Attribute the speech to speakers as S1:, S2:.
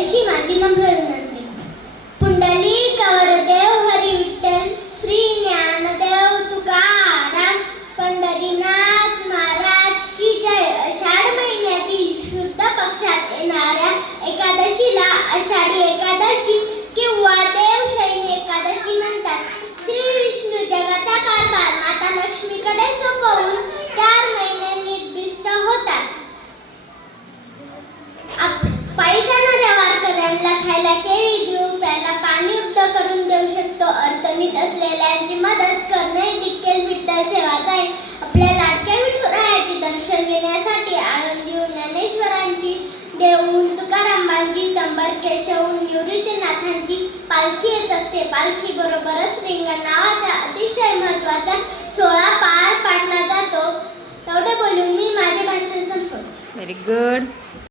S1: així, Marc, quin nombre वारकऱ्यांना केळी देऊ त्याला पाणी उपलब्ध करून देऊ शकतो. अडचणीत असलेल्यांची मदत करणे ही तितकेच विठ्ठल सेवाच आहे. आपल्या लाडक्या विठुरायाचे दर्शन घेण्यासाठी आळंदीहून ज्ञानेश्वरांची देऊन तुकारामांची तंबर केशवून निवृत्तीनाथांची पालखी येत असते. पालखी बरोबरच रिंगण नावाचा अतिशय महत्त्वाचा सोहळा पार पाडला जातो. तेवढे बोलून मी माझे भाषण संपवतो.
S2: Very good